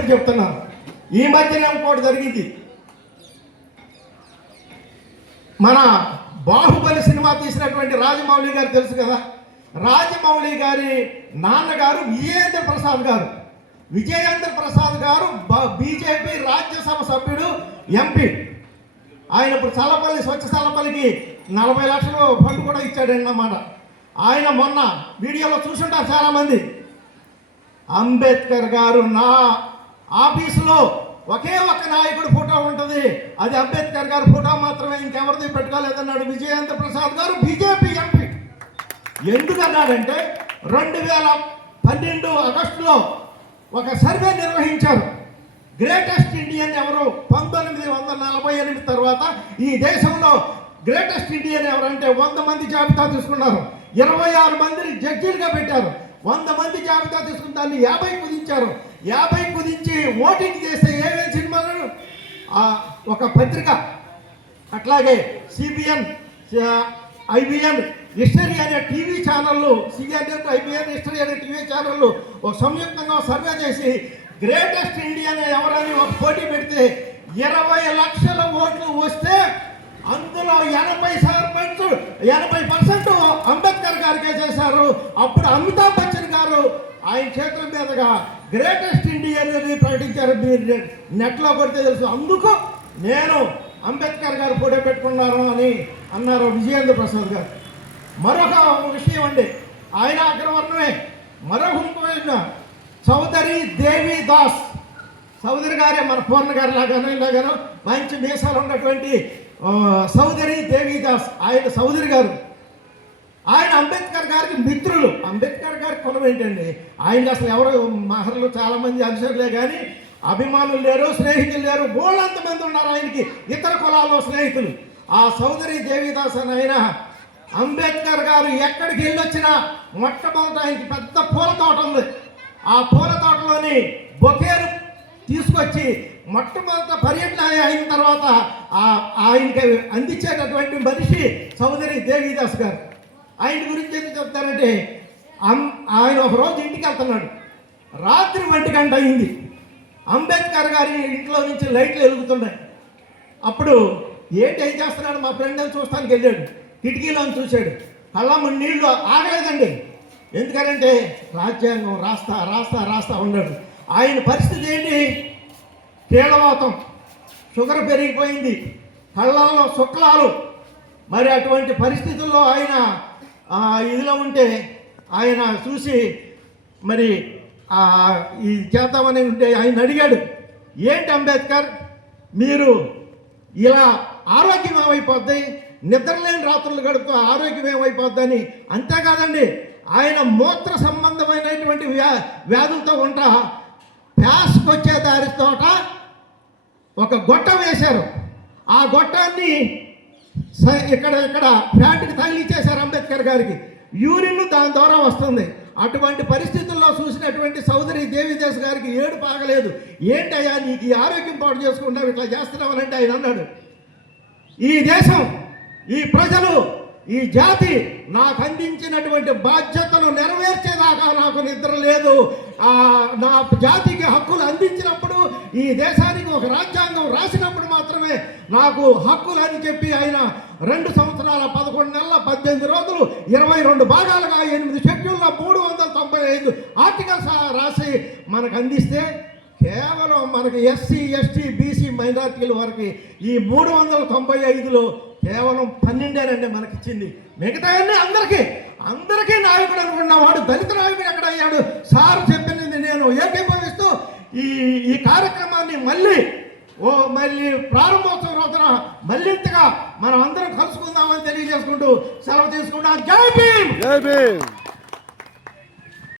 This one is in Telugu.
ఇప్పుడు చెప్తున్నాను. ఈ మధ్యనే ఇంకోటి జరిగింది. మన బాహుబలి సినిమా తీసినటువంటి రాజమౌళి గారు తెలుసు కదా. రాజమౌళి గారి నాన్నగారు విజయేంద్ర ప్రసాద్ గారు. విజయేంద్ర ప్రసాద్ గారు బీజేపీ రాజ్యసభ సభ్యుడు, ఎంపీ. ఆయన ఇప్పుడు చల్లపల్లి, స్వచ్ఛ చల్లపల్లికి 40 లక్షలు ఫండ్ కూడా ఇచ్చాడన్నమాట. ఆయన మొన్న వీడియోలో చూసుంటారు చాలామంది. అంబేద్కర్ గారు నా ఆఫీసులో ఒకే ఒక నాయకుడు ఫోటో ఉంటుంది, అది అంబేద్కర్ గారి ఫోటో మాత్రమే, ఇంకెవరిది పెట్టుకోలేదన్నాడు విజయేంద్ర ప్రసాద్ గారు, బీజేపీ ఎంపీ. ఎందుకన్నాడంటే 2012 ఆగస్టులో ఒక సర్వే నిర్వహించారు. గ్రేటెస్ట్ ఇండియన్ ఎవరు? 1948 తర్వాత ఈ దేశంలో గ్రేటెస్ట్ ఇండియన్ ఎవరంటే 100 మంది జాబితా తీసుకున్నారు. 26 మందిని జడ్జీలుగా పెట్టారు. 100 మంది జాబితా తీసుకున్న దాన్ని 50 కుదించారు. 50 కుదించి ఓటింగ్ చేస్తే ఏమేమి సినిమాలు, ఒక పత్రిక, అట్లాగే సిబిఎన్, ఐబిఎన్ హిస్టరీ అనే టీవీ ఛానళ్ళు, సిఎన్ఎన్, ఐబిఎన్ హిస్టరీ అనే టీవీ ఛానళ్ళు ఒక సంయుక్తంగా సర్వే చేసి గ్రేటెస్ట్ ఇండియన్ ఎవరని ఒక పోటీ పెడితే 20 లక్షల ఓట్లు వస్తే అందులో 80% అంబేద్కర్ గారికే చేశారు. అప్పుడు అమితాబ్ బచ్చన్ గారు ఆయన చేతుల మీదుగా గ్రేటెస్ట్ ఇండియన్ అని ప్రకటించారు. మీరు నెట్లో కొడితే తెలుసు. అందుకు నేను అంబేద్కర్ గారు ఫోటో పెట్టుకున్నారు అని అన్నారు విజయేంద్ర ప్రసాద్ గారు. మరొక విషయం అండి, ఆయన అగ్రవర్ణమే. మరొక చౌదరి దేవి దాస్, చౌదరి గారే మన పూర్ణ గారి లాగానో ఇలాగానో మంచి మీసాలు ఉన్నటువంటి చౌదరి దేవి దాస్, ఆయన చౌదరి గారు. ఆయన అంబేద్కర్ గారికి మిత్రులు. అంబేద్కర్ గారి కులం ఏంటండి, ఆయనకి అసలు ఎవరు మహర్లు చాలామంది అనుసరులే కానీ అభిమానులు లేరు, స్నేహితులు లేరు. బోళ్ళంతమంది ఉన్నారు ఆయనకి ఇతర కులాల్లో స్నేహితులు. ఆ చౌదరి దేవిదాస్ అని ఆయన అంబేద్కర్ గారు ఎక్కడికి వెళ్ళొచ్చినా మొట్టమొదట ఆయనకి పెద్ద పూల తోట ఉంది. ఆ పూల తోటలోని బొకేలు తీసుకొచ్చి మొట్టమొదట పర్యటన అయిన తర్వాత ఆయనకి అందించేటటువంటి మనిషి చౌదరి దేవిదాస్ గారు. ఆయన గురించి ఎందుకు చెప్తారంటే, ఆయన ఒకరోజు ఇంటికి వెళ్తున్నాడు. రాత్రి 1 గంట అయింది. అంబేద్కర్ గారి ఇంట్లో నుంచి లైట్లు వెలుగుతున్నాయి. అప్పుడు ఏం చేస్తున్నాడు మా ఫ్రెండ్ అని చూస్తానికి వెళ్ళాడు. కిటికీలో చూశాడు. కళ్ళమ్మ నీళ్లు ఆగలేదండి. ఎందుకనంటే రాజ్యాంగం రాస్తా రాస్తా రాస్తా ఉన్నాడు. ఆయన పరిస్థితి ఏంటి? కీళ్ళవాతం, షుగర్ పెరిగిపోయింది, కళ్ళల్లో శుక్లాలు. మరి అటువంటి పరిస్థితుల్లో ఆయన ఇదిలో ఉంటే ఆయన చూసి మరి ఈ చేద్దామని ఉంటే ఆయన అడిగాడు, ఏంటి అంబేద్కర్ మీరు ఇలా ఆరోగ్యం ఏమైపోద్ది, నిద్రలేని రాత్రులు గడుపుతూ ఆరోగ్యం ఏమైపోద్దని. అంతేకాదండి, ఆయన మూత్ర సంబంధమైనటువంటి వ్యాధులతో ఉంటా ప్యాస్కి వచ్చే దారి తోట ఒక గొట్టం వేశారు. ఆ గొట్టాన్ని ఇక్కడ ఫ్యాట్కి తగిలిచ్చేశారు అంబేద్కర్ గారికి. యూరిన్ దాని ద్వారా వస్తుంది. అటువంటి పరిస్థితుల్లో చూసినటువంటి చౌదరి దేవిదాస్ గారికి ఏడుపు ఆగలేదు. ఏంటయ్యా నీకు ఈ ఆరోగ్యం పాటు చేసుకుంటావు, ఇట్లా చేస్తున్నావనంటే ఆయన అన్నాడు, ఈ దేశం, ఈ ప్రజలు, ఈ జాతి నాకు అందించినటువంటి బాధ్యతను నెరవేర్చేదాకా నాకు నిద్ర లేదు. నా జాతికి హక్కులు అందించినప్పుడు, ఈ దేశానికి ఒక రాజ్యాంగం రాసినప్పుడు మాత్రమే నాకు హక్కులు అని చెప్పి ఆయన 2 సంవత్సరాల 11 నెలల 18 రోజులు 22 భాగాలుగా 8 షెడ్యూల్లో 395 ఆర్టికల్స్ రాసి మనకు అందిస్తే, కేవలం మనకి ఎస్సీ, ఎస్టీ, బీసీ మైనార్టీల వరకు ఈ 395లో కేవలం 12 మనకిచ్చింది. మిగతా అందరికీ నాయకుడు అనుకున్నవాడు దళిత నాయకుడు ఎక్కడ అయ్యాడు? సార్ చెప్పినది నేను ఏకీభవిస్తూ ఈ కార్యక్రమాన్ని మళ్ళీ ప్రారంభోత్సవం రోజున మళ్ళీంతగా మనం అందరం కలుసుకుందామని తెలియజేసుకుంటూ సెలవు తీసుకుంటాం. జై భీమ్.